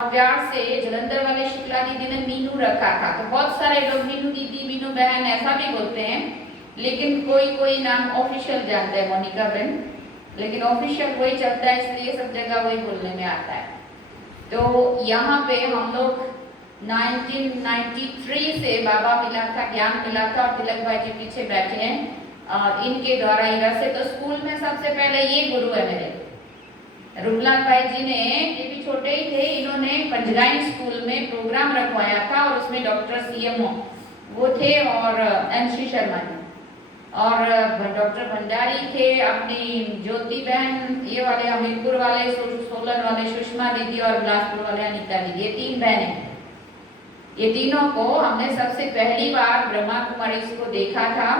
प्यार से जलंधर वाले शुक्ला दीदी ने मीनू रखा था, तो बहुत सारे लोग मीनू दीदी मीनू बहन ऐसा भी बोलते हैं, लेकिन कोई कोई नाम ऑफिशियल जानता है मोनिका बहन, लेकिन ऑफिशियल वही चलता है इसलिए सब जगह वही बोलने में आता है। तो यहाँ पे हम लोग 1993 से बाबा मिला था, ज्ञान मिला था, और तिलक भाई जी पीछे बैठे हैं और इनके द्वारा ही। वैसे तो स्कूल में सबसे पहले ये गुरु है मेरे, रूपलाल भाई जी ने, ये भी छोटे ही थे, इन्होंने पंजगाइन स्कूल में प्रोग्राम रखवाया था और उसमें डॉक्टर सीएमओ वो थे और एनसी शर्मा जी और डॉक्टर भंडारी थे, अपनी ज्योति बहन, ये वाले हमीरपुर वाले, सोलन वाले सुषमा दीदी और बिलासपुर वाले अनीता दीदी, ये तीन बहनें। ये तीनों को हमने सबसे पहली बार ब्रह्मा कुमारी को देखा था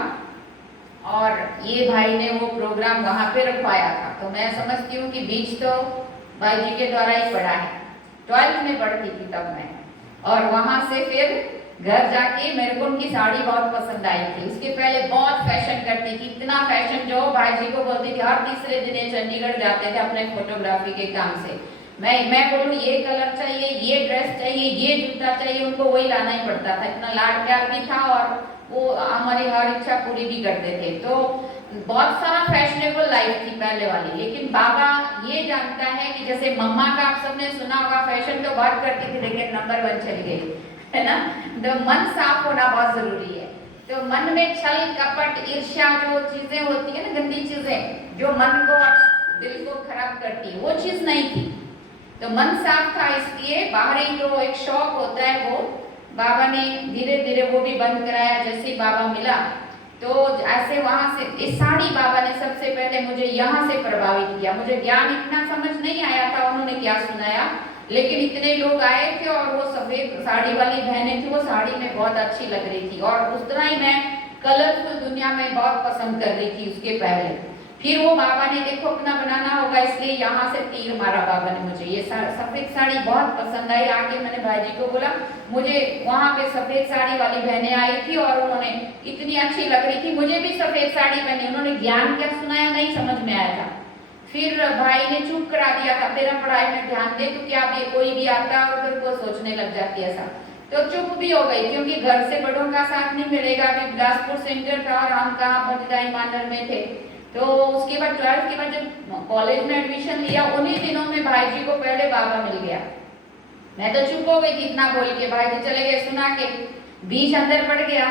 और ये भाई ने वो प्रोग्राम वहाँ पे रखवाया था। तो मैं समझती हूँ कि बीच तो भाई जी के द्वारा ही पढ़ा है। 12th में पढ़ती थी तब मैं, और वहाँ से फिर घर जाके मेरे को उनकी साड़ी बहुत पसंद आई थी। उसके पहले बहुत फैशन करती थी, इतना फैशन जो भाई जी को बोलती थी, हर तीसरे दिन ये चंडीगढ़ जाते थे अपने फोटोग्राफी के काम से। मैं बोलूँ ये कलर चाहिए, ये ड्रेस चाहिए, ये जूता चाहिए, उनको वही लाना ही पड़ता था। इतना लाड प्यार भी था और वो हमारी हर इच्छा पूरी भी करते थे। तो बहुत सारा फैशनेबल लाइफ थी पहले वाली। लेकिन बाबा ये जानता है कि जैसे मम्मा का आप सबने सुना होगा, फैशन तो बहुत करती थी लेकिन नंबर 1 चली गई, है ना। तो मन साफ होना बहुत जरूरी है। तो मन में छल कपट ईर्ष्या जो चीजें होती है ना, गंदी चीजें जो मन को दिल को खराब करती है, वो चीज नहीं थी। तो मन साफ था, इसलिए बाहरी जो एक शौक होता है वो बाबा ने धीरे धीरे वो भी बंद कराया। जैसे ही बाबा मिला तो ऐसे वहां से इस साड़ी बाबा ने सबसे पहले मुझे यहाँ से प्रभावित किया। मुझे ज्ञान इतना समझ नहीं आया था उन्होंने क्या सुनाया, लेकिन इतने लोग आए थे और वो सफेद साड़ी वाली बहनें थी, वो साड़ी में बहुत अच्छी लग रही थी और उस तरह ही मैं कलरफुल दुनिया में बहुत पसंद कर रही थी उसके पहले। फिर वो बाबा ने देखो अपना बनाना होगा इसलिए यहाँ से तीर मारा बाबा ने मुझे। ये सफेद साड़ी बहुत पसंद आई। आके मैंने भाई जी को बोला, मुझे वहाँ पे सफेद साड़ी वाली बहनें आई थी और उन्होंने इतनी अच्छी लग रही थी, मुझे भी सफेद साड़ी पहनी। उन्होंने ज्ञान क्या सुनाया नहीं समझ में आया था। फिर भाई ने चुप करा दिया था, तेरा पढ़ाई में ध्यान दे, तो क्या भी कोई भी आता और फिर वो सोचने लग जाती है ऐसा। तो चुप भी हो गई क्योंकि घर से बड़ों का साथ नहीं मिलेगा। अभी बिलासपुर सेंटर था और हम कहाँ पंचदाई मांडर में थे। तो उसके बाद 12th के बाद जब कॉलेज में एडमिशन लिया, उन्हीं दिनों में भाई जी को पहले बाबा मिल गया। मैं तो चुप हो गई थी इतना बोल के, भाई जी चले गए सुना के, बीच अंदर पड़ गया।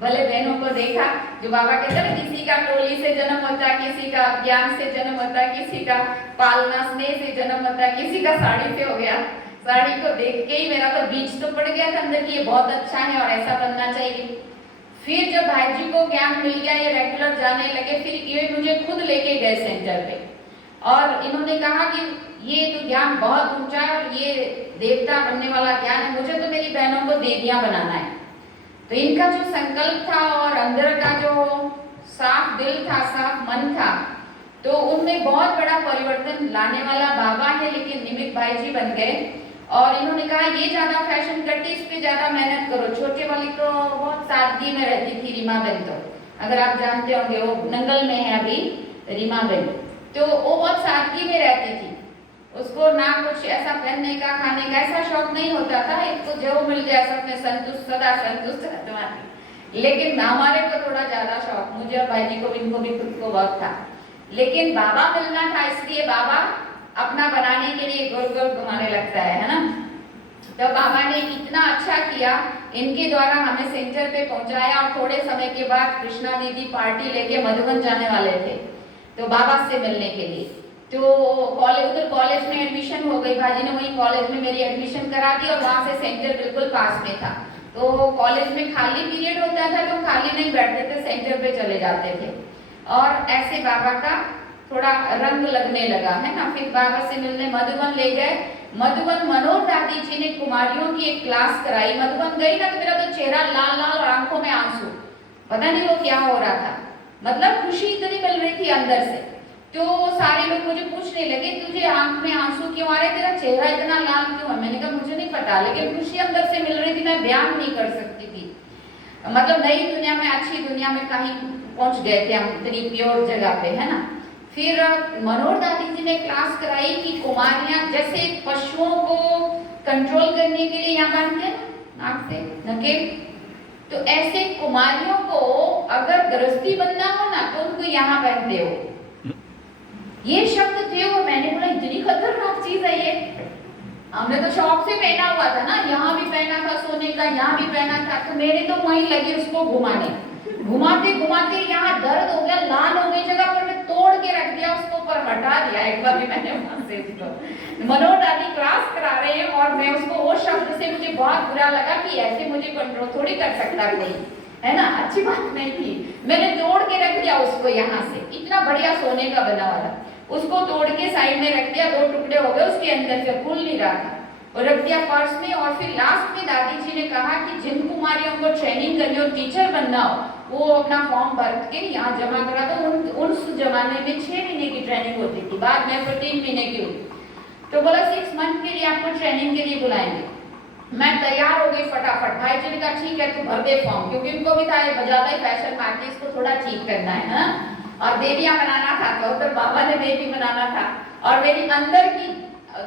भले बहनों को देखा जो बाबा कहते हैं, किसी का टोली से जन्म होता, किसी का ज्ञान से जन्म होता, किसी का पालना स्नेह से जन्म होता, किसी का साड़ी से हो गया। साड़ी को देख के ही मेरा तो बीच तो पड़ गया था अंदर की, ये बहुत अच्छा है और ऐसा बनना चाहिए। फिर जब भाई जी को ज्ञान मिल गया, ये रेगुलर जाने लगे, फिर ये मुझे खुद लेके गए सेंटर पे और इन्होंने कहा कि ये तो ज्ञान बहुत ऊंचा है और ये देवता बनने वाला ज्ञान है, मुझे तो मेरी बहनों को देवियां बनाना है। तो इनका जो संकल्प था और अंदर का जो साफ दिल था, साफ मन था, तो उनमें बहुत बड़ा परिवर्तन लाने वाला बाबा है। लेकिन निमित्त भाई जी बन गए और इन्होंने कहा ये ज्यादा फैशन करती, इस पे ज्यादा मेहनत करो। छोटे वाली तो बहुत सादगी में रहती थी, रीमा बहन, तो अगर आप जानते होंगे वो नंगल में है अभी रीमा बहन, तो वो बहुत सादगी में रहती थी। उसको ना कुछ ऐसा पहनने का खाने का ऐसा शौक नहीं होता था, एक तो जो मिल जाए सब में संतुष्ट, सदा संतुष्ट रहती। लेकिन हमारे को थोड़ा ज्यादा शौक, मुझे और भाई जी को भी, इनको भी खुद को बहुत था। लेकिन बाबा मिलना था इसलिए बाबा अपना बनाने के लिए गोल गोल घुमाने लगता है ना। तो बाबा ने इतना अच्छा किया, इनके द्वारा हमें सेंटर पे पहुंचाया और थोड़े समय के बाद कृष्णा दीदी पार्टी लेके मधुबन जाने वाले थे तो बाबा से मिलने के लिए। तो उधर कॉलेज में एडमिशन हो गई, भाजी ने वही कॉलेज में मेरी एडमिशन करा दी और वहाँ से सेंटर बिल्कुल पास में था। तो कॉलेज में खाली पीरियड होता था तो खाली नहीं बैठते थे, सेंटर पे चले जाते थे और ऐसे बाबा का थोड़ा रंग लगने लगा, है ना। फिर बाबा से मिलने मधुबन ले गए। मधुबन मनोहर दादी जी ने कुमारियों की एक क्लास कराई। मधुबन गई ना तो मेरा तो चेहरा लाल लाल और आंखों में आंसू, पता नहीं वो क्या हो रहा था, मतलब खुशी इतनी मिल रही थी अंदर से। तो सारे लोग मुझे पूछने लगे, तुझे आंख में आंसू क्यों आ रहे, तेरा चेहरा इतना लाल क्यों है। मैंने कहा मुझे नहीं पता, लेकिन खुशी अंदर से मिल रही थी, मैं बयान नहीं कर सकती थी। मतलब नई दुनिया में, अच्छी दुनिया में कहीं पहुंच गए थे हम, इतनी प्योर जगह पे, है ना। फिर मनोहर दादी जी ने क्लास कराई कि कुमारियां जैसे पशुओं को कंट्रोल करने के लिए यहाँ बांधते हैं नाक से नकेल। तो ऐसे कुमारियों को अगर गृहस्थी बनना हो ना तो उनको यहाँ पहनते हो। ये शब्द थे और मैंने बोला इतनी खतरनाक चीज है ये। हमने तो शौक से पहना हुआ था ना, यहाँ भी पहना था सोने का, यहाँ भी पहना था, तो मेरे तो वहीं लगी उसको घुमाने, घुमाते घुमाते यहाँ दर्द हो गया, लाल हो गई जगह पर, मैं तोड़ के रख दिया उसको, पर हटा दिया एक बार भी मैंने वहां से उसको। मनोज दादी क्लास करा रहे हैं और मैं उसको वो शब्द से मुझे बहुत बुरा लगा कि ऐसे मुझे कंट्रोल थोड़ी कर सकता कोई, है ना, अच्छी बात नहीं थी। मैंने तोड़ के रख दिया उसको, यहाँ से इतना बढ़िया सोने का बना हुआ था, उसको तोड़ के साइड में रख दिया, 2 टुकड़े हो गए उसके अंदर से, खुल नहीं रहा था, और रख दिया पर्स में। और फिर लास्ट में दादी जी ने कहा कि जिन कुमारियों को ट्रेनिंग करनी हो, टीचर बनना हो, वो अपना फॉर्म भर के यहाँ जमा करा दो। उस जमाने में 6 महीने की ट्रेनिंग होती थी, बाद में 3 महीने की हुई। तो बोला 6 मंथ के लिए आपको ट्रेनिंग के लिए बुलाएंगे। मैं तैयार हो गई फटाफट। भाई जी ने कहा ठीक है तू भर दे फॉर्म, क्योंकि उनको भी था ज्यादा ही फैशन मारती, इसको थोड़ा ठीक करना है ना, और देवियां बनाना था, तो उधर बाबा ने देवी बनाना था, और मेरी अंदर की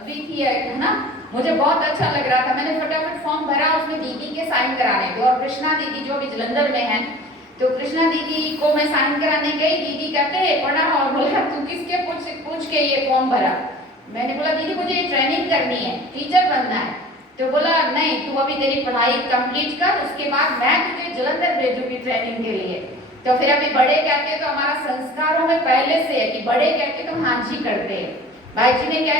भी थी है ना, मुझे बहुत अच्छा लग रहा था। मैंने फटाफट फॉर्म भरा, उसमें दीदी के साइन कराने थे, और कृष्णा दीदी जो भी जलंधर में है, तो कृष्णा दीदी को मैं साइन कराने गई। दीदी कहते हैं पढ़ा, और बोला तू किसके पूछ के ये फॉर्म भरा। मैंने बोला दीदी मुझे ये ट्रेनिंग करनी है, टीचर बनना है। तो बोला नहीं तू अभी तेरी पढ़ाई कंप्लीट कर, उसके बाद मैं तुझे जलंधर भेजूंगी ट्रेनिंग के लिए। तो फिर अभी बड़े कहते तो हमारा संस्कारों में पहले से है कि बड़े कहते तो हाँ जी करते हैं। भाई जी ने कह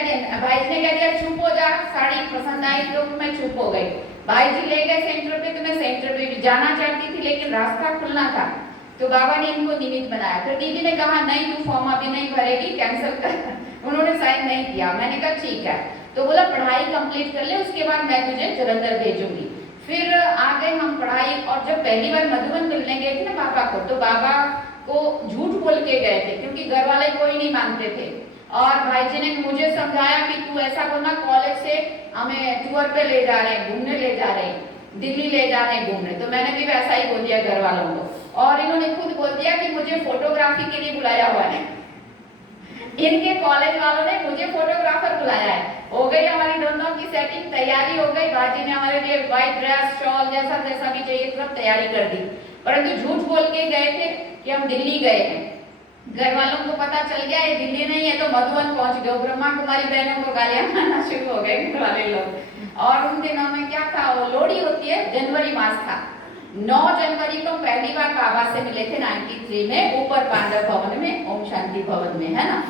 दिया चुप हो जा, साड़ी पसंद आई तो मैं चुप हो गई। भाई जी ले गए सेंटर पे, तो मैं सेंटर पे भी जाना चाहती थी, लेकिन रास्ता खुलना था, तो बाबा ने इनको निमित्त बनाया। फिर दीदी ने कहा नहीं तू फॉर्म अभी नहीं भरेगी, कैंसिल कर। उन्होंने साइन नहीं किया। मैंने कहा ठीक है, तो बोला पढ़ाई कंप्लीट कर ले, उसके बाद मैं तुझे जलंधर भेजूंगी। फिर आ गए हम पढ़ाई, और जब पहली बार मधुबन मिलने गए थे ना बाबा को, तो बाबा को झूठ बोल के गए थे, क्योंकि घर वाले कोई नहीं मानते थे। और भाई जी ने मुझे समझाया कि तू ऐसा करना, कॉलेज से हमें टूर पे ले जा रहे हैं, घूमने ले जा रहे हैं, दिल्ली ले जा रहे हैं घूमने। तो मैंने भी वैसा ही बोल दिया घर वालों को, और इन्होंने खुद बोल दिया कि मुझे फोटोग्राफी के लिए बुलाया हुआ है। इनके कॉलेज वालों ने मुझे फोटोग्राफर बुलाया है। हो गई हमारी दोनों की सेटिंग, तैयारी हो गई। बाजी ने हमारे लिए व्हाइट ड्रेस, शॉल जैसा जैसा भी चाहिए सब तैयारी कर दी, परंतु झूठ बोल के गए थे कि हम दिल्ली गए हैं। घर वालों को पता चल गया ये दिल्ली नहीं है, तो मधुबन पहुंच गए। ब्रह्मा कुमारी बहनों को गालियां खाना शुरू हो गए घर वाले लोग। और उन दिनों में क्या था, वो लोहड़ी होती है, जनवरी मास था। 9 जनवरी को पहली बार बाबा से मिले थे 93 में, ऊपर पांडव भवन में, ओम शांति भवन में, है ना।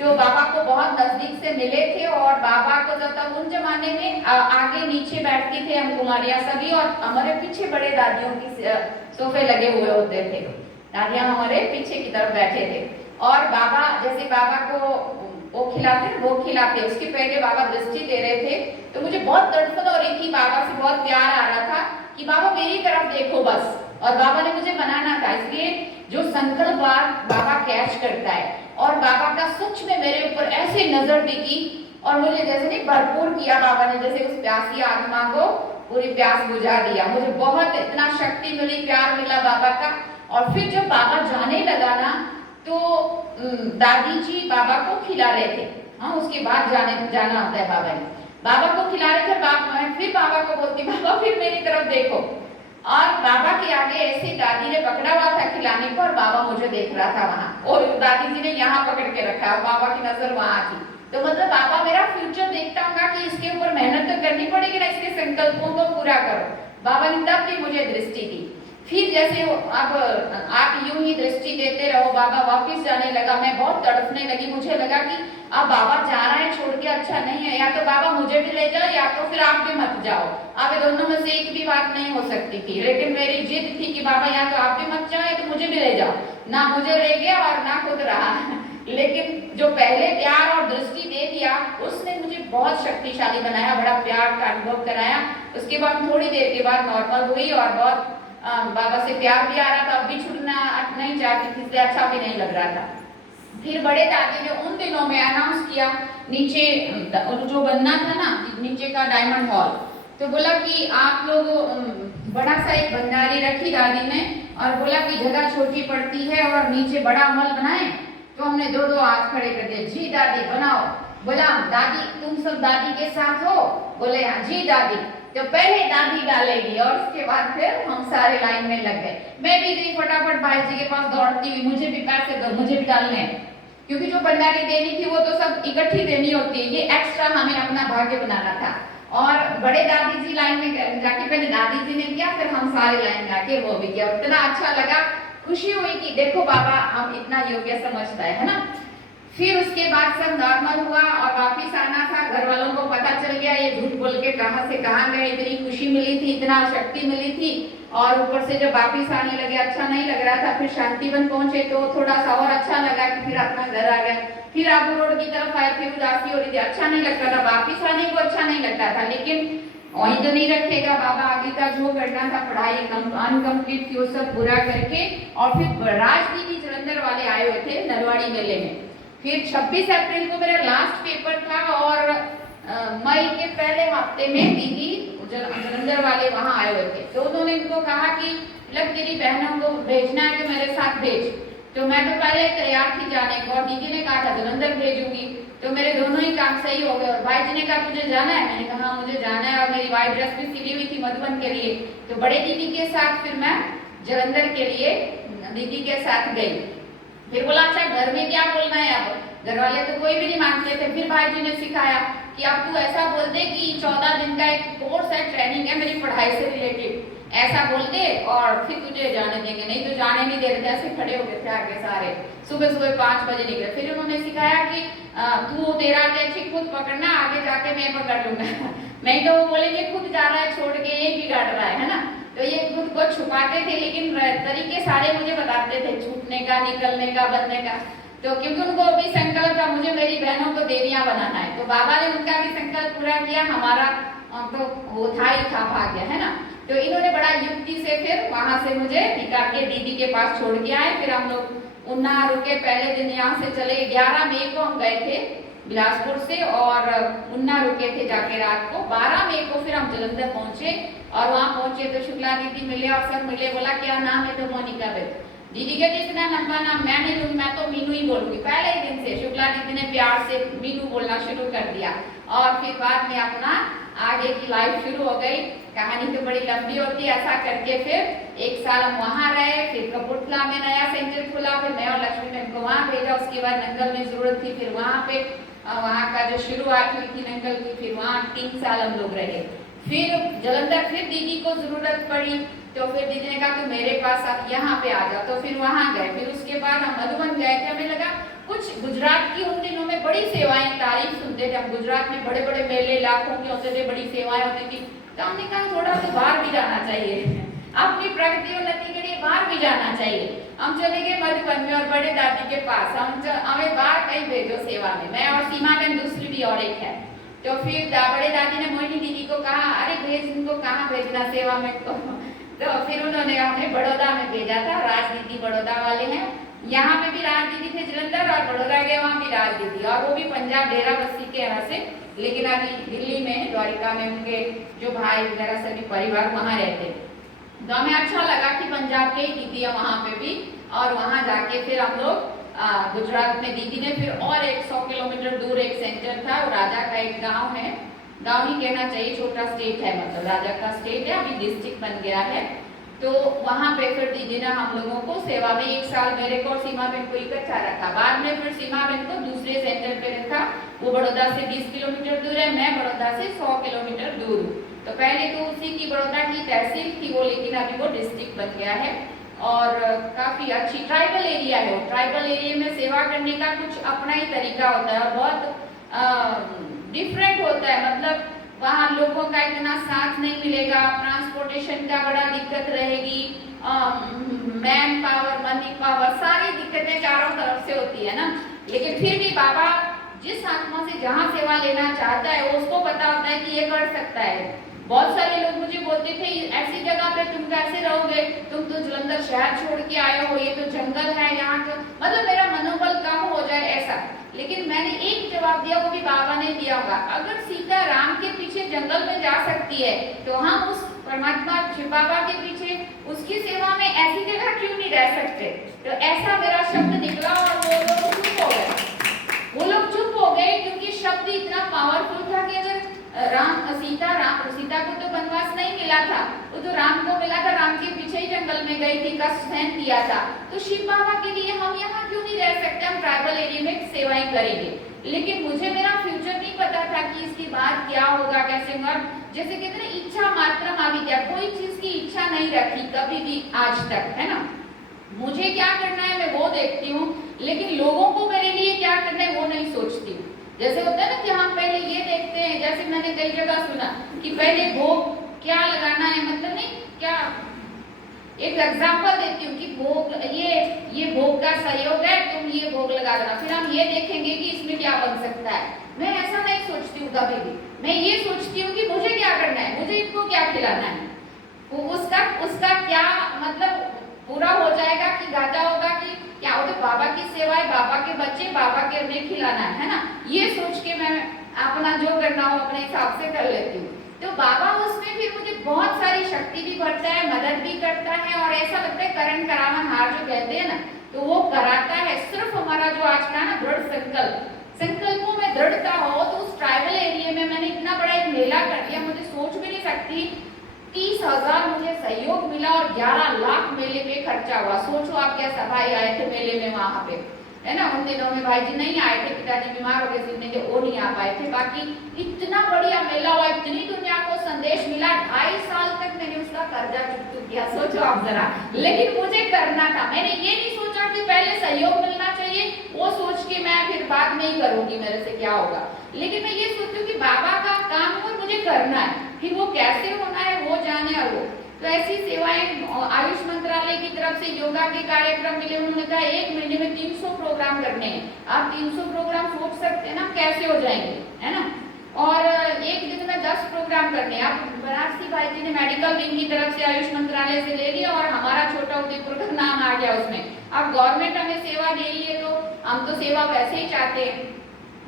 तो बाबा को बहुत नजदीक से मिले थे, और बाबा को जब तक उन जमाने में आगे नीचे बैठती थे हम कुमारियां सभी, और हमारे पीछे बड़े दादियों की सोफे लगे हुए होते थे, दादियां हमारे पीछे की तरफ बैठे थे। और बाबा जैसे बाबा को वो खिलाते वो खिलाते, उसके पहले बाबा दृष्टि दे रहे थे, तो मुझे बहुत तड़फन हो रही थी, बाबा से बहुत प्यार आ रहा था कि बाबा मेरी तरफ देखो बस। और बाबा ने मुझे बनाना था, इसलिए जो संकल्प बाबा कैच करता है, और बाबा का सच में मेरे ऊपर ऐसे नजर दिखी, और मुझे जैसे नहीं भरपूर किया बाबा ने, जैसे उस प्यासी आत्मा को पूरी प्यास बुझा दिया। मुझे बहुत इतना शक्ति मिली, प्यार मिला बाबा का। और फिर जब बाबा जाने लगा ना, तो दादी जी बाबा को खिला रहे थे, हाँ उसके बाद जाना होता है बाबा ने, बाबा को खिला रहे थे। फिर बाबा को बोलती बाबा फिर मेरी तरफ देखो, और बाबा के आगे ऐसे दादी ने पकड़ा हुआ था खिलाने को, और बाबा मुझे देख रहा था वहां, और दादी जी ने यहाँ पकड़ के रखा, और बाबा की नजर वहां थी। तो मतलब बाबा मेरा फ्यूचर देखता होगा कि इसके ऊपर मेहनत तो करनी पड़ेगी ना, इसके संकल्पों को पूरा करो। बाबा ने तब भी मुझे दृष्टि दी। फिर जैसे अब आप यूं ही दृष्टि देते रहो, बाबा वापस जाने लगा, मैं बहुत तड़पने लगी। मुझे लगा कि अब बाबा जा रहा है छोड़ के, अच्छा नहीं है, या तो बाबा मुझे भी ले जाओ, या तो फिर आप भी मत जाओ। अब दोनों में से एक भी बात नहीं हो सकती थी, लेकिन मेरी जिद थी कि बाबा या तो आप भी मत जाओ, या तो मुझे भी ले जाओ। ना मुझे ले गया और ना खुद रहा। लेकिन जो पहले प्यार और दृष्टि दे दिया, उसने मुझे बहुत शक्तिशाली बनाया, बड़ा प्यार का अनुभव कराया। उसके बाद थोड़ी देर के बाद नॉर्मल हुई, और बहुत बाबा से प्यार भी आ रहा था, अब भी छूटना नहीं चाहती थी, इसलिए अच्छा भी नहीं लग रहा था। फिर बड़े दादी ने उन दिनों में अनाउंस किया, नीचे जो बनना था ना, नीचे का डायमंड हॉल, तो बोला कि आप लोग बड़ा सा एक भंडारी रखी दादी ने, और बोला कि जगह छोटी पड़ती है और नीचे बड़ा हॉल बनाए। तो हमने 2-2 हाथ खड़े कर दिए, जी दादी बनाओ। बोला दादी तुम सब दादी के साथ हो? बोले हाँ जी दादी। तो पहले दादी डालेगी और उसके बाद फिर हम सारे लाइन में लग गए। मैं भी गई फटाफट भाई जी के पास दौड़ती हुई, मुझे भी पैसे दो, मुझे भी डालने हैं, क्योंकि जो भंडारी देनी थी वो तो सब इकट्ठी देनी होती है, ये एक्स्ट्रा हमें अपना भाग्य बनाना था। और बड़े दादी जी लाइन में जाके पहले दादी जी ने किया, फिर हम सारे लाइन जाके वो भी किया। इतना अच्छा लगा, खुशी हुई कि देखो बाबा हम इतना योग्य समझता है ना। फिर उसके बाद सब नॉर्मल हुआ और वापिस आना था। घर वालों को पता चल गया ये झूठ बोल के कहां से कहां गए, इतनी खुशी मिली थी, इतना शक्ति मिली थी, और ऊपर से जब वापिस आने लगे अच्छा नहीं लग रहा था। फिर शांतिवन पहुंचे तो थोड़ा सा और अच्छा लगा कि फिर अपना घर आ गया। फिर आबू रोड की तरफ आए, फिर उदासी हो रही थी, अच्छा नहीं लगता था, वापिस आने को अच्छा नहीं लगता था, लेकिन वहीं तो नहीं रखेगा बाबा, आगे का जो करना था पढ़ाई अनकम्प्लीट थी वो सब पूरा करके। और फिर राजदीदी जलंधर वाले आए हुए थे नरवाड़ी मेले में। फिर 26 अप्रैल को मेरा लास्ट पेपर था और मई के पहले हफ्ते में दीदी जलंधर वाले वहां आए हुए थे। तो उन्होंने इनको कहा कि लग तेरी बहनों को भेजना है तो मेरे साथ भेज। तो मैं तो पहले तैयार थी जाने को, और दीदी ने कहा था जलंधर भेजूंगी। तो मेरे दोनों ही काम सही हो गए। और भाई जी ने कहा तुझे जाना है? मैंने कहा मुझे जाना है, और मेरी व्हाइट ड्रेस भी सिली हुई थी मधुबन के लिए। तो बड़े दीदी के साथ फिर मैं जलंधर के लिए दीदी के साथ गई। फिर बोला अच्छा घर में क्या बोलना है? अब घर वाले तो कोई भी नहीं मानते थे। फिर भाई जी ने सिखाया कि अब तू ऐसा बोल दे कि 14 दिन का एक कोर्स है, ट्रेनिंग है मेरी पढ़ाई से रिलेटेड, ऐसा बोल दे और फिर तुझे जाने देंगे, नहीं तो जाने नहीं दे रहे थे। ऐसे खड़े हो गए थे आगे सारे, सुबह सुबह 5 बजे निकले। फिर उन्होंने सिखाया कि तू तेरा अच्छी खुद पकड़ना, आगे जाके मैं पकड़ लूंगा नहीं तो वो बोलेंगे खुद जा रहा है छोड़ के, ये बिगाड़ रहा है ना। तो ये खुद को छुपाते थे, लेकिन तरीके सारे मुझे बताते थे छूटने का, निकलने का, बनने का। तो क्योंकि उनको भी संकल्प था मुझे मेरी बहनों को देवियां बनाना है, तो बाबा ने उनका भी संकल्प पूरा किया, हमारा तो वो था ही था भाग्य, है ना। तो इन्होंने बड़ा युक्ति से फिर वहां से मुझे निकाल के दीदी के पास छोड़ के आए। फिर हम लोग उन्ना रुके, पहले दिन यहाँ से चले, 11 मई को हम गए थे बिलासपुर से, और उन्ना रुके थे जाके रात को। 12 मई को फिर हम जलंधर पहुंचे, और वहां पहुंचे तो शुक्ला दीदी मिले और सब मिले। बोला क्या नाम है? तो मोनिका बेट। दीदी कहती इतना लंबा नाम मैं नहीं लूंगी, मैं तो मीनू ही बोलूंगी। पहले ही दिन से शुक्ला दीदी ने प्यार से मीनू बोलना शुरू कर दिया, और फिर बाद में अपना आगे की लाइफ शुरू हो गई। कहानी तो बड़ी लंबी होती है। ऐसा करके फिर 1 साल हम वहां रहे। फिर कपूरथला में नया सेंटर खुला, फिर मैं और लक्ष्मी बहन को वहां भेजा। उसके बाद नंगल में जरूरत थी, फिर वहां पे वहां का जो शुरुआत हुई थी नंगल की, फिर वहां 3 साल हम लोग रहे। फिर जलंधर फिर दीदी को जरूरत पड़ी, तो फिर दीदी ने कहा तो मेरे पास आप यहाँ पे आ जाओ, तो फिर वहां गए। फिर उसके बाद हम मधुबन गए थे। हमें लगा कुछ गुजरात की उन दिनों में बड़ी सेवाएं, तारीफ सुनते थे हम, गुजरात में बड़े बड़े मेले लाखों के होते थे, बड़ी सेवाएं होती थी। तो हमने कहा थोड़ा तो बाहर भी जाना चाहिए, अपनी प्रगति उन्नति के लिए बाहर भी जाना चाहिए। हम चले गए मधुबन में और बड़े दादी के पास। हमें बाहर कहीं भेजो सेवा में, मैं और सीमा बहन दूसरी भी और एक है। तो फिर बड़े दादी ने मोहिनी दीदी को कहा अरे भेज, इनको कहाँ भेजना सेवा में तो फिर उन्होंने हमें बड़ौदा में भेजा था। राज दीदी बड़ौदा वाले हैं, यहाँ पे भी राज दीदी थे जलंधर, और बड़ौदा गए वहाँ भी राज दीदी, और वो भी पंजाब डेरा बस्ती के यहाँ से, लेकिन अभी दिल्ली में द्वारिका में उनके जो भाई वगैरह सभी परिवार वहाँ रहते। तो हमें अच्छा लगा कि पंजाब के ही दीदी है वहाँ पे भी। और वहाँ जाके फिर हम लोग गुजरात में दीदी ने फिर और 100 किलोमीटर दूर एक सेंटर था, वो राजा का एक गांव है, गांव ही कहना चाहिए, छोटा स्टेट है, मतलब राजा का स्टेट है, अभी डिस्ट्रिक्ट बन गया है। तो वहां पे फिर दीदी ने हम लोगों को सेवा में 1 साल मेरे को और सीमा बहन को इकट्ठा रखा। बाद में फिर सीमा बहन को दूसरे सेंटर पे रखा, वो बड़ौदा से 20 किलोमीटर दूर है, मैं बड़ौदा से 100 किलोमीटर दूर हूँ। तो पहले तो उसी की बड़ौदा की तहसील थी वो, लेकिन अभी वो डिस्ट्रिक्ट बन गया है। और काफी अच्छी ट्राइबल एरिया है। ट्राइबल एरिया में सेवा करने का कुछ अपना ही तरीका होता है और बहुत डिफरेंट होता है। मतलब वहाँ लोगों का इतना साथ नहीं मिलेगा, ट्रांसपोर्टेशन का बड़ा दिक्कत रहेगी, मैन पावर, मनी पावर, सारी दिक्कतें चारों तरफ से होती है ना। लेकिन फिर भी बाबा जिस आत्मा से जहाँ सेवा लेना चाहता है वो उसको पता होता है कि ये कर सकता है। बहुत सारे लोग मुझे बोलते थे ऐसी जगह पे तुम कैसे रहोगे, तुम तो जलंधर शहर छोड़ के आए हो, ये तो जंगल है यहाँ का, मतलब मेरा मनोबल कम हो जाए ऐसा। लेकिन मैंने एक जवाब दिया, वो भी बाबा ने दिया होगा, अगर सीता राम के पीछे जंगल में जा सकती है तो हम उस परमात्मा शिव बाबा के पीछे उसकी सेवा में ऐसी जगह क्यों नहीं रह सकते। तो ऐसा मेरा शब्द निकला और वो लोग चुप हो गए। वो लोग चुप हो गए क्योंकि शब्द इतना पावरफुल था कि अगर सीता को तो वनवास नहीं मिला था, वो तो राम को मिला था, राम के पीछे ही जंगल में गई थी, कष्ट सहन किया था। तो शिव बाबा के लिए हम यहाँ क्यों नहीं रह सकते, हम ट्राइबल एरिया में सेवाएं करेंगे। लेकिन मुझे मेरा फ्यूचर नहीं पता था कि इसके बाद क्या होगा, कैसे होगा। जैसे कहते हैं इच्छा मात्रम आविद्या, कोई चीज की इच्छा नहीं रखी कभी भी आज तक, है ना। मुझे क्या करना है मैं वो देखती हूँ, लेकिन लोगों को मेरे लिए क्या करना है वो नहीं सोचती हूँ। जैसे होता है ना कि हम पहले ये देखते हैं, जैसे मैंने कई जगह सुना कि पहले भोग क्या लगाना है, मतलब नहीं क्या, एक एग्जांपल देती हूँ कि भोग ये भोग का सहयोग है, तुम ये भोग लगा देना, फिर हम ये देखेंगे कि इसमें क्या बन सकता है। मैं ऐसा नहीं सोचती हूँ कभी भी, मैं ये सोचती हूँ कि मुझे क्या करना है, मुझे इनको क्या खिलाना है, उसका क्या मतलब पूरा हो जाएगा कि घाटा होगा कि क्या होता है, बाबा की सेवा है, बाबा के बच्चे बाबा के उन्हें खिलाना है ना। ये सोच के मैं अपना जो करना हो अपने हिसाब से कर लेती हूँ। तो बाबा उसमें फिर मुझे बहुत सारी शक्ति भी बढ़ता है, मदद भी करता है, और ऐसा लगता है करण करावन हार जो कहते हैं ना, तो वो कराता है। सिर्फ हमारा जो आज का ना दृढ़ संकल्पों में दृढ़ता हो, तो उस ट्राइबल एरिया में मैंने इतना बड़ा एक मेला कर दिया, मुझे सोच भी नहीं सकती 30,000 मुझे सहयोग मिला और 11 लाख मेले पे खर्चा हुआ। सोचो आप क्या सभाई आए थे मेले में वहां पे, है ना। उन दिनों में भाई जी नहीं आए थे, पिताजी बीमार हो गए थे, वो नहीं आ पाए थे। बाकी इतना बढ़िया मेला हुआ, इतनी दुनिया को संदेश मिला, 2.5 साल तक मैंने उसका कर्जा चुकता किया, सोचो आप जरा। लेकिन मुझे करना था, मैंने ये नहीं सोचा कि पहले सहयोग मिलना चाहिए, वो सोच के मैं फिर बाद में ही करूंगी मेरे से क्या होगा। लेकिन मैं ये सोचती हूँ कि बाबा का काम और मुझे करना है, फिर वो कैसे होना है वो जाने। और वो तो ऐसी सेवाएं आयुष मंत्रालय की तरफ से योगा के कार्यक्रम मिले, उन्होंने कहा 1 महीने में 300 प्रोग्राम करने हैं। आप 300 प्रोग्राम सोच सकते हैं ना कैसे हो जाएंगे, है ना। और एक दिन में 10 प्रोग्राम करने हैं। आप बनारसी भाई जी ने मेडिकल विंग की तरफ से आयुष मंत्रालय से ले लिया, और हमारा छोटा उदयपुर का नाम आ गया उसमें। अब गवर्नमेंट हमें सेवा दे रही है, तो हम तो सेवा वैसे ही चाहते हैं,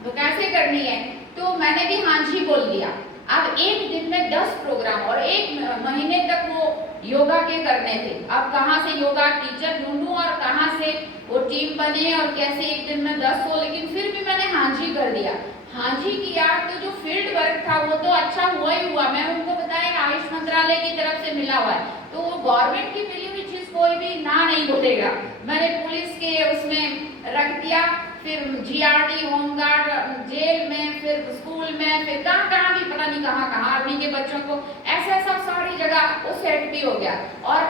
तो कैसे करनी है। तो मैंने भी हाँ जी बोल दिया। अब एक दिन में 10 प्रोग्राम और 1 महीने तक वो योगा के करने थे। अब कहाँ से योगा टीचर ढूंढूं और कहाँ से वो टीम बने और कैसे एक दिन में 10 हो, लेकिन फिर भी मैंने हाँ जी कर दिया। हाँ जी किया तो जो फील्ड वर्क था वो तो अच्छा हुआ ही हुआ। मैं उनको बताया आयुष मंत्रालय की तरफ से मिला हुआ है, तो वो गवर्नमेंट की मिली हुई चीज कोई भी ना नहीं बोलेगा। मैंने पुलिस के उसमें रख दिया, फिर जीआरडी, होमगार्ड, जेल में, फिर स्कूल में, फिर कहाँ भी पता नहीं कहाँ आर्मी के बच्चों को, ऐसा सब सारी जगह वो सेट भी हो गया। और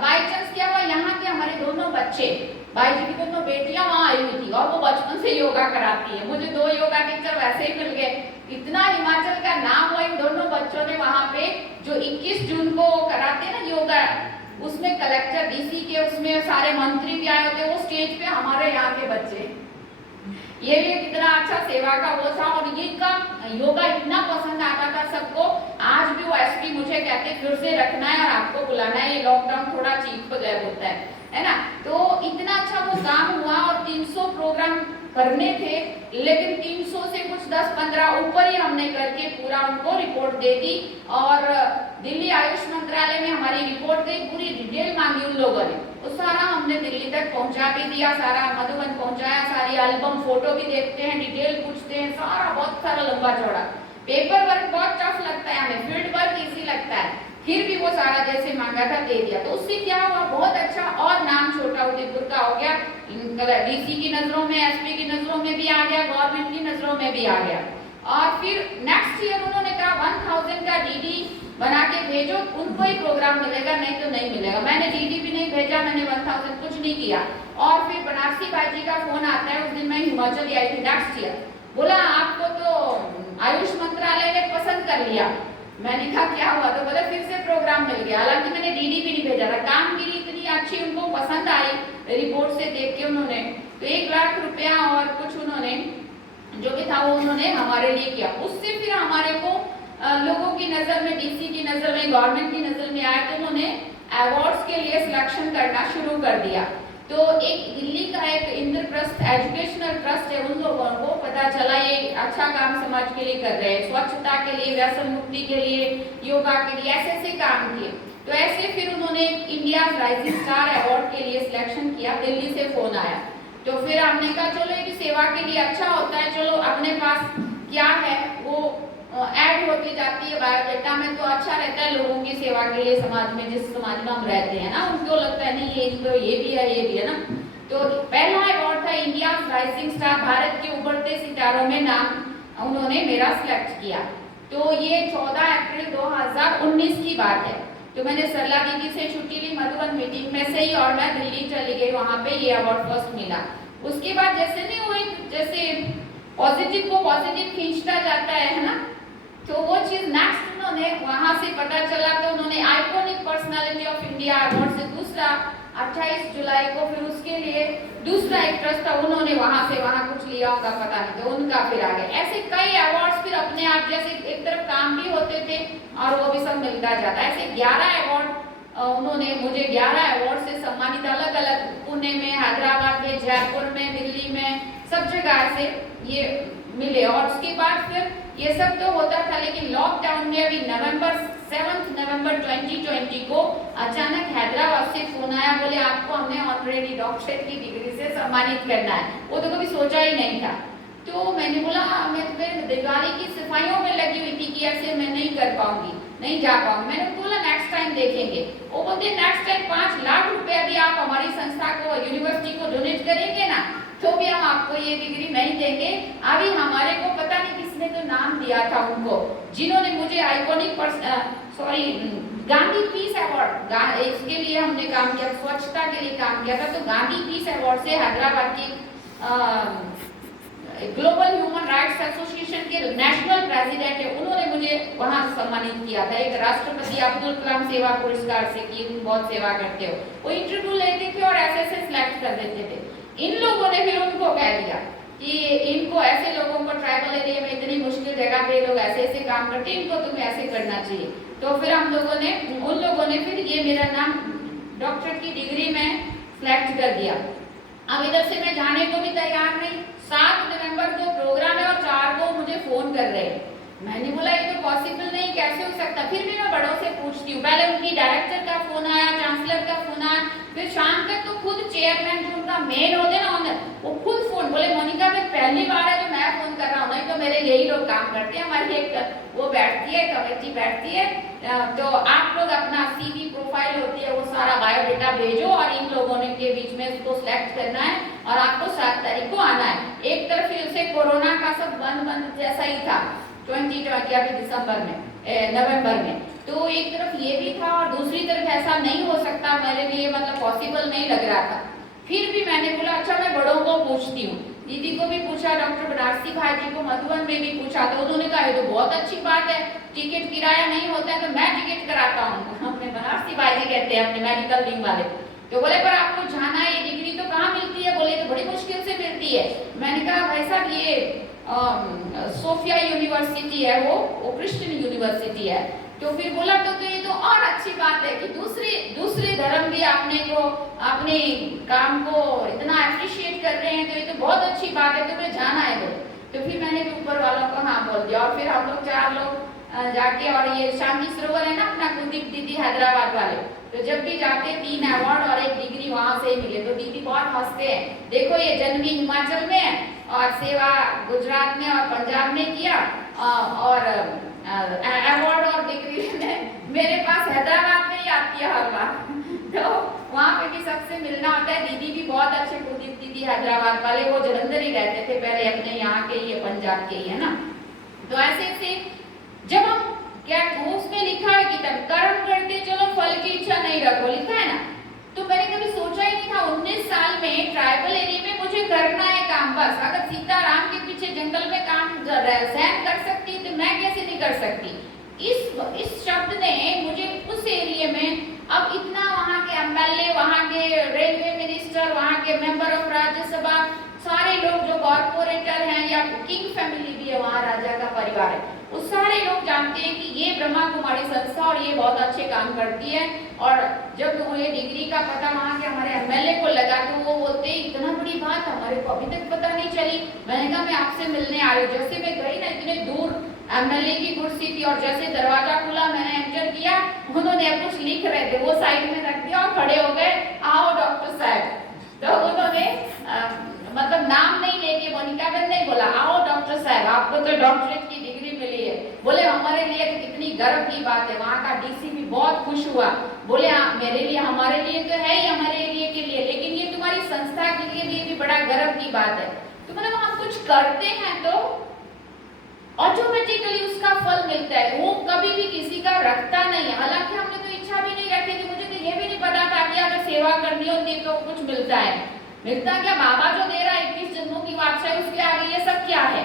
बाई चांस क्या हुआ, यहाँ के हमारे दोनों बच्चे, भाई जी की दोनों बेटियां वहाँ आई हुई थी और वो बचपन से योगा कराती है। मुझे 2 योगा टीचर वैसे ही मिल गए, इतना हिमाचल का नाम हुआ इन दोनों बच्चों ने। वहाँ पे जो 21 जून को कराते हैं ना योगा, उसमें कलेक्टर डीसी के उसमें सारे मंत्री भी आए होते, वो स्टेज पे हमारे यहाँ के बच्चे। ये भी कितना अच्छा सेवा का वो था, और ये का योगा इतना पसंद आता था सबको। आज भी वो एसपी मुझे कहते फिर से रखना है और आपको बुलाना है, ये लॉकडाउन थोड़ा चीप गैप होता है ना। तो इतना अच्छा वो काम हुआ, और 300 प्रोग्राम करने थे, लेकिन 300 से कुछ 10-15 ऊपर ही हमने करके पूरा उनको रिपोर्ट दे दी। और दिल्ली आयुष मंत्रालय में हमारी रिपोर्ट गई, पूरी डिटेल मांगी उन लोगों ने, वो सारा हमने दिल्ली तक पहुंचा भी दिया, सारा मधुबन पहुंचाया, सारी एल्बम फोटो भी देखते हैं, डिटेल पूछते हैं, सारा बहुत सारा लंबा चौड़ा। पेपर वर्क बहुत टफ लगता है हमें, फील्ड वर्क इजी लगता है, फिर भी वो सारा जैसे मांगा था दे दिया। तो उससे क्या हुआ, बहुत अच्छा और नाम छोटा उदयपुर का हो गया, डीसी की नजरों में, एसपी की नजरों में भी आ गया, गवर्नमेंट की नजरों में भी आ गया। और फिर नेक्स्ट ईयर उन्होंने कहा 1000 का डीडी बना के भेजो, उनको ही प्रोग्राम मिलेगा, नहीं तो नहीं मिलेगा। मैंने डीडी भी नहीं भेजा, मैंने 1000 कुछ नहीं किया। और फिर बनारसी भाई जी का फोन आता है, उस दिन मैं हिमाचल आई थी नेक्स्ट ईयर, बोला आपको तो आयुष मंत्रालय ने पसंद कर लिया। मैंने कहा क्या हुआ, तो बोले फिर से प्रोग्राम मिल गया। हालांकि मैंने डीडी भी नहीं भेजा था, कामगिरी इतनी अच्छी उनको पसंद आई रिपोर्ट से देख के उन्होंने, तो 1 लाख रुपया और कुछ उन्होंने जो भी था वो उन्होंने हमारे लिए किया। उससे फिर हमारे को लोगों की नजर में, डीसी की नजर में, गवर्नमेंट की नजर में आया, तो उन्होंने अवार्ड्स के लिए सिलेक्शन करना शुरू कर दिया। तो एक दिल्ली का एक इंद्रप्रस्थ एजुकेशनल ट्रस्ट है, उन लोगों को पता चला ये अच्छा काम समाज के लिए कर रहे हैं, स्वच्छता के लिए, व्यसन मुक्ति के लिए, योगा के लिए, ऐसे ऐसे काम किए। तो ऐसे फिर उन्होंने इंडिया राइजिंग स्टार अवार्ड के लिए सिलेक्शन किया, दिल्ली से फोन आया। तो फिर हमने कहा चलो ये भी सेवा के लिए अच्छा होता है, चलो अपने पास क्या है वो ऐड होती जाती है बायोडेटा में, तो अच्छा रहता है लोगों की सेवा के लिए, समाज में जिस समाज में हम रहते हैं ना, उनको लगता है नहीं ये तो ये भी है ये भी है ना। तो पहला अवार्ड था इंडिया राइजिंग स्टार, भारत के उभरते सितारों में नाम उन्होंने मेरा सिलेक्ट किया। तो ये 14 अप्रैल 2019 की बात है। तो मैंने सरला दीदी से छुट्टी ली मधुबन मीटिंग में से ही, और मैं दिल्ली चली गई, वहां पे ये अवार्ड फर्स्ट मिला। उसके बाद जैसे नहीं वो एक जैसे पॉजिटिव को पॉजिटिव खींचता जाता है ना, तो वो चीज नेक्स्ट उन्होंने वहां से पता चला, तो उन्होंने iconic personality of India award से दूसरा 28 जुलाई को फिर उसके लिए दूसरा एक ट्रस्ट था, उन्होंने वहां से वहां कुछ लिया होगा पता नहीं, तो उनका फिर आ गया। ऐसे कई अवार्ड्स फिर अपने आप, जैसे एक तरफ काम भी होते थे और वो भी सब मिलता जाता। ऐसे 11 अवार्ड उन्होंने मुझे 11 अवार्ड से सम्मानित, अलग अलग पुणे में, हैदराबाद में, जयपुर में, दिल्ली में, सब जगह से ये मिले। और उसके बाद फिर ये सब तो होता था, लेकिन लॉकडाउन में अभी 7 नवंबर 2020 को अचानक हैदराबाद से फोन आया, बोले आपको हमने ऑनरेरी डॉक्टरेट की डिग्री से सम्मानित करना है। वो तो कभी सोचा ही नहीं था। तो मैंने बोला मैं तो दिवाली की सफाइयों में लगी हुई थी कि ऐसे मैं नहीं कर पाऊंगी, नहीं जा पाऊंगी। मैंने उनको बोला नेक्स्ट टाइम देखेंगे। वो बोलते नेक्स्ट टाइम 5 लाख रुपए भी आप हमारी संस्था को, यूनिवर्सिटी को डोनेट करेंगे ना, तो भी हम आपको ये डिग्री नहीं देंगे। अभी हमारे को पता नहीं किसने तो नाम दिया था उनको, जिन्होंने मुझे आइकॉनिक गांधी पीस अवार्ड, इसके लिए हमने काम किया, स्वच्छता के लिए काम किया था। तो गांधी पीस अवार्ड से हैदराबाद की ग्लोबल ह्यूमन राइट्स एसोसिएशन के नेशनल प्रेसिडेंट है, उन्होंने मुझे वहां सम्मानित किया था। एक राष्ट्रपति अब्दुल कलाम सेवा पुरस्कार से कि तुम बहुत सेवा करते हो, वो इंटरव्यू लेते थे और ऐसे सिलेक्ट कर देते थे। इन लोगों ने फिर उनको कह दिया कि इनको ऐसे लोगों को ट्राइबल एरिया में इतनी मुश्किल जगह पे लोग ऐसे ऐसे काम करते हैं, इनको तुम्हें ऐसे करना चाहिए। तो फिर हम लोगों ने, उन लोगों ने फिर ये मेरा नाम डॉक्टरेट की डिग्री में सिलेक्ट कर दिया। अब इधर से मैं जाने को भी तैयार नहीं। 7 नवंबर को प्रोग्राम है और 4 को मुझे फोन कर रहे हैं। मैंने बोला ये तो पॉसिबल नहीं, कैसे हो सकता। फिर भी मैं बड़ों से पूछती हूँ, पहले उनकी डायरेक्टर का फोन आया, चांसलर का फोन आया, फिर शाम तक तो खुद चेयरमैन जो उनका मेन होते ना ऑनर, वो खुद फोन, बोले मोनिका मैं पहली बार है जो मैं फोन कर रहा हूँ, नहीं तो मेरे यही लोग काम करते हैं, हमारी एक वो बैठती है कमेटी बैठती है, तो आप लोग अपना सीवी प्रोफाइल होती है वो सारा बायोडेटा भेजो और इन लोगों ने के बीच में उसको सिलेक्ट करना है और आपको 7 तारीख को आना है। एक तरफ फिर से कोरोना का सब बंद जैसा ही था 2020 अभी दिसंबर में, नवंबर में, तो एक तरफ ये भी था और दूसरी तरफ ऐसा नहीं हो सकता मेरे लिए, मतलब पॉसिबल नहीं लग रहा था। फिर भी मैंने बोला अच्छा मैं बड़ों को पूछती हूँ, दीदी को भी पूछा, डॉक्टर बनारसी भाई जी को मधुबन में भी पूछा, तो उन्होंने कहा ये तो बहुत अच्छी बात है, टिकट किराया नहीं होता है तो मैं टिकट कराता हूँ। अपने बनारसी भाई जी कहते हैं अपने मेडिकल विंग वाले, तो बोले पर आपको जाना है, ये डिग्री तो कहाँ मिलती है, बोले तो बड़ी मुश्किल से मिलती है। मैंने कहा भाई साहब ये सोफिया यूनिवर्सिटी है, वो क्रिश्चियन यूनिवर्सिटी है। तो फिर बोला तो ये तो और अच्छी बात है कि दूसरे धर्म भी अपने काम को इतना अप्रिशिएट कर रहे हैं, तो ये तो बहुत अच्छी बात है, तुम्हें जाना है वो। तो फिर मैंने भी ऊपर वालों को हाँ बोल दिया और फिर हम लोग 4 लोग जाके, और ये शांति सरोवर है ना अपना कुलदीप दीदी हैदराबाद वाले, तो जब भी जाते 3 अवार्ड और 1 डिग्री वहां से मिले, तो दीदी बहुत हंसते हैं, देखो ये जन्मी हिमाचल में है और सेवा गुजरात में और पंजाब में किया और अवार्ड और डिग्री मेरे पास हैदराबाद में ही आती है हर बार। तो वहाँ पे भी सबसे मिलना होता है। दीदी भी बहुत अच्छे, कुलदीप दीदी हैदराबाद वाले, वो जलंधर ही रहते थे पहले, अपने यहाँ के ही है, पंजाब के ही है ना। तो ऐसे ऐसे जब हम क्या उसमें लिखा है कि तब कर्म करते चलो फल की इच्छा नहीं रखो, लिखा है ना, तो मैंने कभी सोचा ही नहीं था 19 साल में ट्राइबल एरिया में मुझे करना है काम बस। अगर सीताराम के पीछे जंगल में काम सहन कर सकती तो मैं कैसे नहीं कर सकती। इस शब्द ने मुझे उस एरिया में अब इतना, वहाँ के एमएलए, वहाँ के रेलवे मिनिस्टर, वहाँ के मेंबर ऑफ राज्यसभा, सारे लोग जो कॉर्पोरेटर हैं या किंग फैमिली भी है, वहाँ राजा का परिवार है, वो सारे लोग जानते हैं कि ये ब्रह्मा कुमारी संस्था और ये बहुत अच्छे काम करती है। और जब ये डिग्री का पता वहाँ के हमारे एमएलए को लगा तो वो बोलते इतना बड़ी बात हमारे को अभी तक पता नहीं चली। मैंने कहा मैं आपसे मिलने आई हूँ। जैसे मैं गई ना, इतने दूर एमएलए की कुर्सी थी और जैसे दरवाजा खुला मैंने एंटर किया, उन्होंने कुछ लिख रहे थे वो साइड में रख दिया और खड़े हो गए, आओ डॉक्टर साहब। तो उन्होंने मतलब नाम नहीं लेके मोनिका बेन नहीं बोला, आओ डॉक्टर साहब आपको तो डॉक्टरेट की डिग्री मिली है। बोले हमारे लिए तो कितनी गर्व की बात है। वहाँ का डीसी भी बहुत खुश हुआ, बोले हाँ मेरे लिए, हमारे लिए तो है ही, हमारे एरिया के लिए, लेकिन ये तुम्हारी संस्था के लिए भी बड़ा गर्व की बात है। तो मतलब हम कुछ करते हैं तो ऑटोमेटिकली उसका फल मिलता है, वो कभी भी किसी का रखता नहीं है। हालांकि हमने तो इच्छा भी नहीं रखी थी, मुझे तो ये भी नहीं पता था कि अगर सेवा करनी होती तो कुछ मिलता है। मिलता क्या, बाबा जो दे रहा है 21 जन्मों की बादशाही, उसके आगे ये सब क्या है,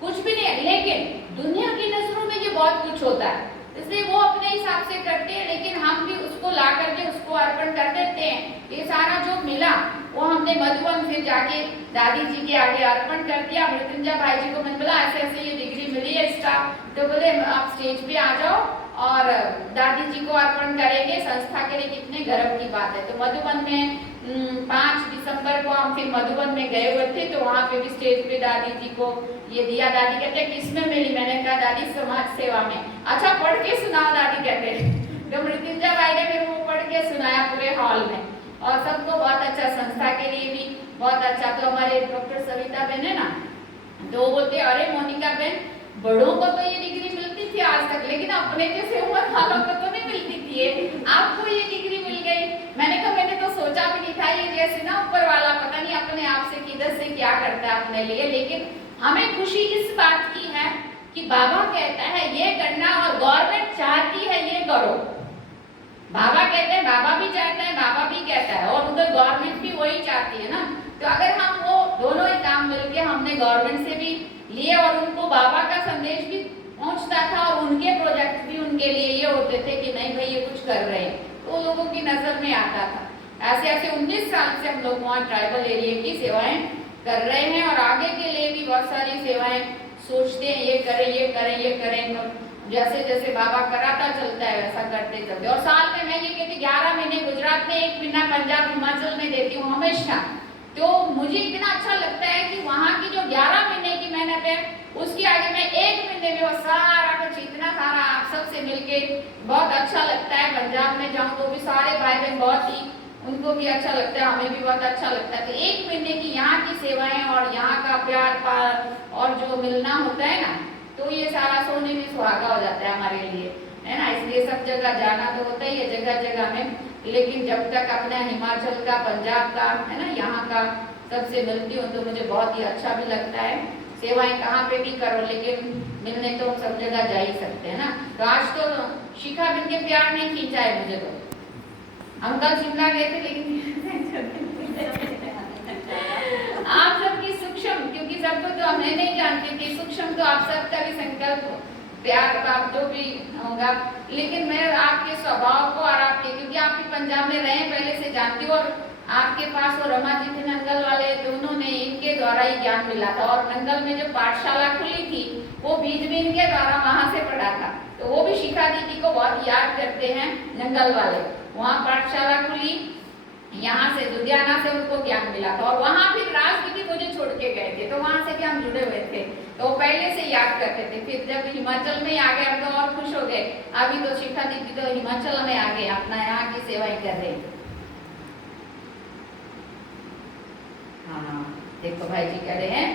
कुछ भी नहीं है। लेकिन दुनिया की नजरों में ये बहुत कुछ होता है, इसलिए वो अपने हिसाब से करते हैं, लेकिन हम भी उसको ला करके उसको अर्पण कर देते हैं। ये सारा जो मिला वो हमने मधुबन फिर जाके दादी जी के आगे अर्पण कर दिया। मृत्युंजय भाई जी को मैंने बोला ऐसे ऐसे ये डिग्री मिली है इसका, तो बोले आप स्टेज पे आ जाओ और दादी जी को अर्पण करेंगे, संस्था के लिए कितने गर्व की बात है। तो मधुबन में 5 दिसंबर को हम फिर मधुबन में गए हुए थे, तो वहाँ पे भी स्टेज पे दादी जी को ये दिया। दादी कहते किसमें मिली, मैंने कहा दादी समाज सेवा में। अच्छा पढ़ के सुनाओ दादी कहते। तो मृत्युंजय भाई ने फिर वो पढ़ के सुनाया पूरे हॉल में, और सबको बहुत अच्छा, संस्था के लिए भी बहुत अच्छा। तो हमारे डॉक्टर सविता बहन है ना, तो बोलते अरे मोनिका बहन बड़ों को तो ये डिग्री मिलती थी आज तक, लेकिन अपने जैसे उम्र वालों को तो नहीं मिलती थी, आपको ये डिग्री मिल गई। मैंने कहा मैंने तो सोचा भी नहीं था, ये जैसे ना ऊपर वाला पता नहीं अपने आप से किधर से क्या करता है अपने लिए। लेकिन हमें खुशी इस बात की है कि बाबा कहता है ये करना, और गवर्नमेंट चाहती है ये करो। बाबा कहते हैं, बाबा भी चाहता है, बाबा भी कहता है, और उधर गवर्नमेंट भी वही चाहती है ना। तो अगर हम वो दोनों ही काम मिलके हमने गवर्नमेंट से भी लिए और उनको बाबा का संदेश भी पहुंचता था, और उनके प्रोजेक्ट भी उनके लिए ये होते थे कि नहीं भाई ये कुछ कर रहे हैं, तो लोगों की नजर में आता था। ऐसे ऐसे 19 साल से हम लोग वहाँ ट्राइबल एरिया की सेवाएं कर रहे हैं, और आगे के लिए भी बहुत सारी सेवाएं सोचते हैं ये करें ये करें ये करें। तो जैसे जैसे बाबा कराता चलता है वैसा करते चलते। और साल में मैं ये कहती 11 महीने गुजरात में, 1 महीना पंजाब हिमाचल में देती हूँ हमेशा। तो मुझे इतना अच्छा लगता है कि वहाँ की जो 11 महीने की मेहनत है उसकी आगे मैं 1 महीने में वो सारा कुछ इतना सारा आप सबसे मिलके बहुत अच्छा लगता है। पंजाब में जाऊँ तो भी सारे भाई बहन बहुत ही, उनको भी अच्छा लगता है, हमें भी बहुत अच्छा लगता है। तो 1 महीने की यहाँ की सेवाएं और यहाँ का प्यार और जो मिलना होता है ना, तो ये सारा सोने में सुहागा हो जाता है हमारे लिए, है ना। इसलिए सब जगह जाना तो होता ही है जगह जगह में, लेकिन जब तक अपना हिमाचल का, पंजाब का, है ना, यहाँ का सबसे मिलती हूँ तो मुझे बहुत ही अच्छा भी लगता है। सेवाएं कहाँ पे भी करो, लेकिन मिलने तो सब जगह जा ही सकते हैं ना। तो आज तो शिखा बिन के प्यार नहीं खींचा है मुझे, तो हम कल शिमला गए थे, लेकिन आप सबकी सूक्ष्म, क्योंकि सबको तो हमें नहीं जानती थी, सूक्ष्म तो आप सबका भी संकल्प प्यार का जो भी होगा, लेकिन मैं आपके स्वभाव को और आपके, क्योंकि आप भी पंजाब में रहे पहले से जानती हूँ, और आपके पास वो रमा जी थे नंगल वाले, तो उन्होंने इनके द्वारा ही ज्ञान मिला था। और नंगल में जो पाठशाला खुली थी वो बीज भी इनके द्वारा वहां से पढ़ा था, तो वो भी शिखा दीदी को बहुत याद करते हैं नंगल वाले। वहाँ पाठशाला खुली, यहाँ से लुधियाना से उनको ज्ञान मिला था, और वहाँ फिर राज दीदी मुझे छोड़ के गए थे, तो वहाँ से भी हम जुड़े हुए थे, तो पहले से याद करते थे। फिर जब हिमाचल में आ गए हम तो और खुश हो गए। अभी तो शिखा दीदी तो हिमाचल में आ गए, अपना यहाँ की सेवाएं कर रहे हैं। हाँ देखो भाई जी कह रहे हैं,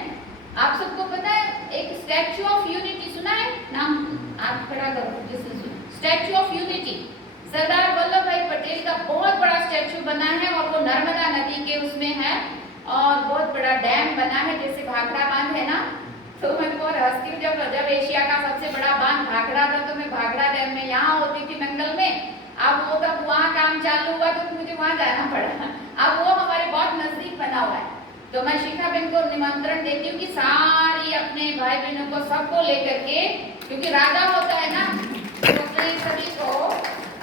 आप सबको पता है एक स्टैच्यू ऑफ यूनिटी सुना है नाम, आप खड़ा करो जिसने सुना। Statue of unity Sardar Vallabh भाई पटेल का बहुत बड़ा स्टैच्यू बना है, और वो नर्मदा नदी के उसमें है, और बहुत बड़ा डैम बना है, जैसे भाखड़ा बांध है ना। तो मैं बहुत हंसती हूँ, जब एशिया का सबसे बड़ा बांध भाखड़ा था, तो मैं भाखड़ा डैम में यहाँ होती थी नंगल में। अब वो तब वहाँ काम चालू हुआ तो मुझे वहाँ जाना पड़ा, अब वो हमारे बहुत नजदीक बना हुआ है। तो मैं शिखा बहन को निमंत्रण देती हूँ कि सारी अपने भाई बहनों को सबको लेकर के, क्योंकि राजा होता है ना, तो अपने सभी को,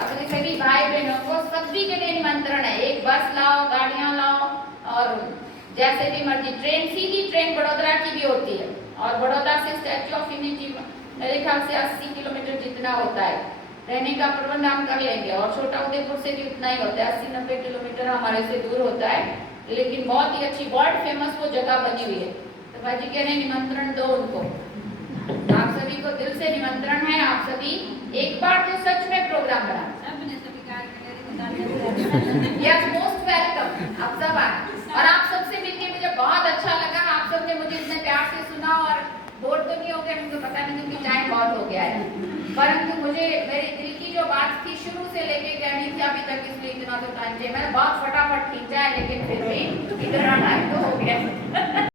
अपने सभी भाई बहनों को सभी के लिए निमंत्रण है। एक बस लाओ, गाड़ियाँ लाओ, और जैसे भी मर्जी, ट्रेन, सीधी ट्रेन बड़ौदा की भी होती है, और बड़ौदा से स्टैच्यू ऑफ यूनिटी मेरे ख्याल से 80 किलोमीटर जितना होता है। रहने का प्रबंध हम कर लेंगे, और छोटा उदयपुर से भी उतना ही होता है, 80-90 किलोमीटर हमारे से दूर होता है, लेकिन बहुत ही अच्छी, वर्ल्ड फेमस वो जगह बनी हुई है। तो भाई जी कह रहे निमंत्रण दो उनको, आप सभी को दिल से निमंत्रण है। आप सभी एक बार तो सच में प्रोग्राम बना, यस मोस्ट वेलकम, आप सब आए। अभी तक इसलिए इतना तो टाइम चाहिए, मैंने बहुत फटाफट खींचा है लेकिन फिर भी इतना टाइम तो हो गया।